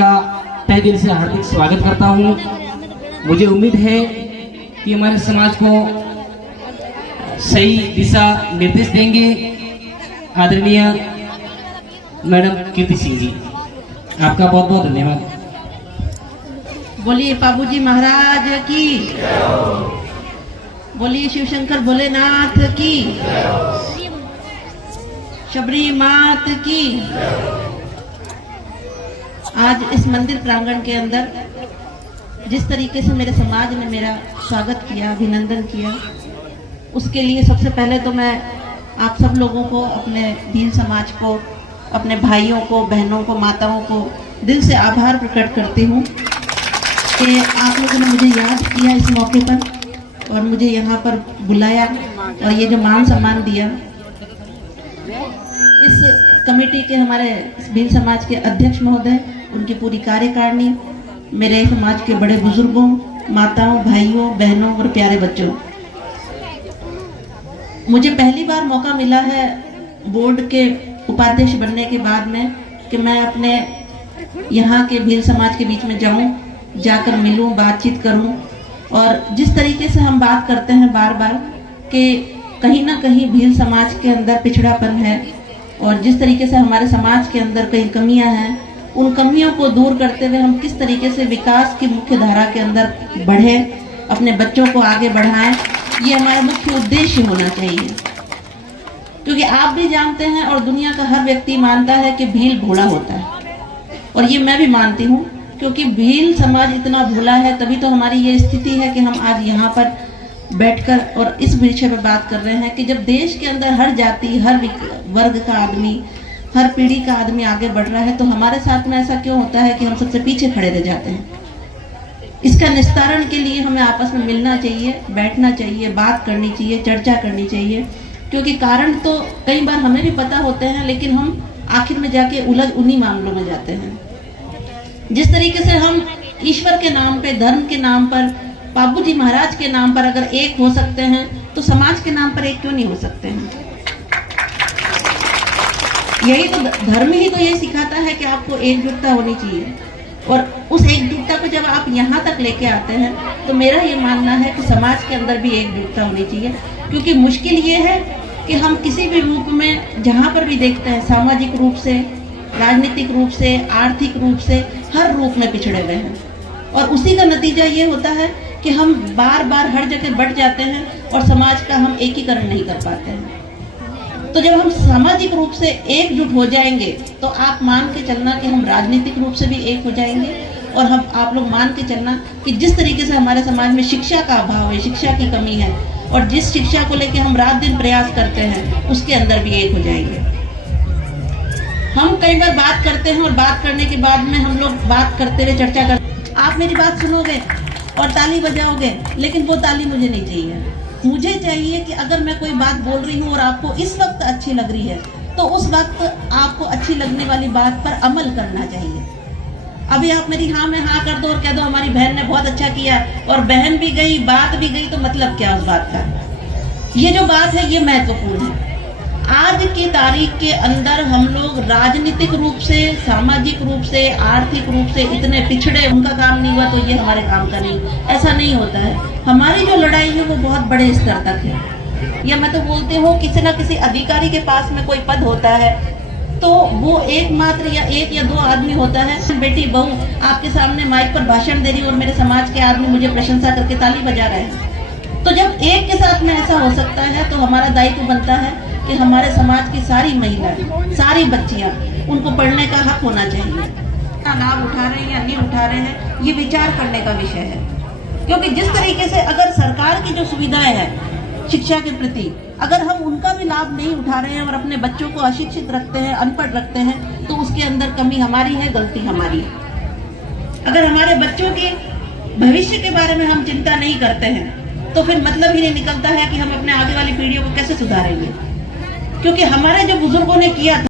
का तहे दिल से हार्दिक स्वागत करता हूँ। मुझे उम्मीद है कि हमारे समाज को सही दिशा निर्देश देंगे आदरणीय मैडम कीर्ति सिंह जी। आपका बहुत बहुत धन्यवाद। बोलिए बाबूजी महाराज की, बोलिए शिवशंकर भोलेनाथ की, शबरी मात की। आज इस मंदिर प्रांगण के अंदर जिस तरीके से मेरे समाज ने मेरा स्वागत किया, अभिनंदन किया, उसके लिए सबसे पहले तो मैं आप सब लोगों को, अपने भील समाज को, अपने भाइयों को, बहनों को, माताओं को दिल से आभार प्रकट करती हूँ कि आप लोगों ने मुझे याद किया इस मौके पर और मुझे यहाँ पर बुलाया और ये जो मान सम्मान दिया। इस कमेटी के हमारे भील समाज के अध्यक्ष महोदय, उनकी पूरी कार्यकारिणी, मेरे समाज के बड़े बुजुर्गों, माताओं, भाइयों, बहनों और प्यारे बच्चों, मुझे पहली बार मौका मिला है बोर्ड के उपाध्यक्ष बनने के बाद में कि मैं अपने यहाँ के भील समाज के बीच में जाऊं, जाकर मिलूं, बातचीत करूं। और जिस तरीके से हम बात करते हैं बार बार कि कहीं ना कहीं भील समाज के अंदर पिछड़ापन है और जिस तरीके से हमारे समाज के अंदर कई कमियां हैं, उन कमियों को दूर करते हुए हम किस तरीके से विकास की मुख्य धारा के अंदर बढ़े, अपने बच्चों को आगे बढ़ाएं, ये हमारा मुख्य उद्देश्य होना चाहिए। क्योंकि आप भी जानते हैं और दुनिया का हर व्यक्ति मानता है कि भील भोला होता है, और ये मैं भी मानती हूँ, क्योंकि भील समाज इतना भोला है, तभी तो हमारी ये स्थिति है कि हम आज यहाँ पर बैठकर और इस विषय पर बात कर रहे हैं कि जब देश के अंदर हर जाति, हर वर्ग का आदमी, हर पीढ़ी का आदमी आगे बढ़ रहा है, तो हमारे साथ में ऐसा क्यों होता है कि हम सबसे पीछे खड़े रह जाते हैं। इसका निस्तारण के लिए हमें आपस में मिलना चाहिए, बैठना चाहिए, बात करनी चाहिए, चर्चा करनी चाहिए, क्योंकि कारण तो कई बार हमें भी पता होते हैं, लेकिन हम आखिर में जाके उलझ उन्हीं मामलों में जाते हैं। जिस तरीके से हम ईश्वर के नाम पे, धर्म के नाम पर, बाबूजी महाराज के नाम पर अगर एक हो सकते हैं, तो समाज के नाम पर एक क्यों नहीं हो सकते हैं। यही तो धर्म ही तो यही सिखाता है कि आपको एकजुटता होनी चाहिए, और उस एकजुटता को जब आप यहाँ तक लेके आते हैं, तो मेरा ये मानना है कि समाज के अंदर भी एकजुटता होनी चाहिए। क्योंकि मुश्किल ये है कि हम किसी भी रूप में जहाँ पर भी देखते हैं, सामाजिक रूप से, राजनीतिक रूप से, आर्थिक रूप से, हर रूप में पिछड़े हुए हैं, और उसी का नतीजा ये होता है कि हम बार बार हर जगह बढ़ जाते हैं और समाज का हम एकीकरण नहीं कर पाते हैं। तो जब हम सामाजिक रूप से एकजुट हो जाएंगे, तो आप मान के चलना कि हम राजनीतिक रूप से भी एक हो जाएंगे, और हम आप लोग मान के चलना कि जिस तरीके से हमारे समाज में शिक्षा का अभाव है, शिक्षा की कमी है, और जिस शिक्षा को लेकर हम रात दिन प्रयास करते हैं, उसके अंदर भी एक हो जाएंगे। हम कई बार बात करते हैं और बात करने के बाद में हम लोग बात करते हुए चर्चा करते, आप मेरी बात सुनोगे और ताली बजाओगे, लेकिन वो ताली मुझे नहीं चाहिए। मुझे चाहिए कि अगर मैं कोई बात बोल रही हूँ और आपको इस वक्त अच्छी लग रही है, तो उस वक्त आपको अच्छी लगने वाली बात पर अमल करना चाहिए। अभी आप मेरी हाँ में हाँ कर दो और कह दो हमारी बहन ने बहुत अच्छा किया, और बहन भी गई, बात भी गई, तो मतलब क्या उस बात का। ये जो बात है ये महत्वपूर्ण है। आज की तारीख के अंदर हम लोग राजनीतिक रूप से, सामाजिक रूप से, आर्थिक रूप से इतने पिछड़े, उनका काम नहीं हुआ तो ये हमारे काम का नहीं, ऐसा नहीं होता है। हमारी जो लड़ाई है वो बहुत बड़े स्तर तक है। या मैं तो बोलती हूँ, किसी न किसी अधिकारी के पास में कोई पद होता है, तो वो एकमात्र या एक या दो आदमी होता है। बेटी बहू आपके सामने माइक पर भाषण दे रही और मेरे समाज के आदमी मुझे प्रशंसा करके ताली बजा रहे हैं, तो जब एक के साथ में ऐसा हो सकता है, तो हमारा दायित्व बनता है कि हमारे समाज की सारी महिलाएं, सारी बच्चियां, उनको पढ़ने का हक होना चाहिए। लाभ उठा रहे हैं या नहीं उठा रहे हैं, ये विचार करने का विषय है। क्योंकि जिस तरीके से अगर सरकार की जो सुविधाएं हैं शिक्षा के प्रति, अगर हम उनका भी लाभ नहीं उठा रहे हैं और अपने बच्चों को अशिक्षित रखते हैं, अनपढ़ रखते हैं, तो उसके अंदर कमी हमारी है, गलती हमारी है। अगर हमारे बच्चों के भविष्य के बारे में हम चिंता नहीं करते हैं, तो फिर मतलब ही नहीं निकलता है कि हम अपने आगे वाली पीढ़ियों को कैसे सुधारेंगे। क्योंकि हमारे जो बुजुर्गों ने किया था,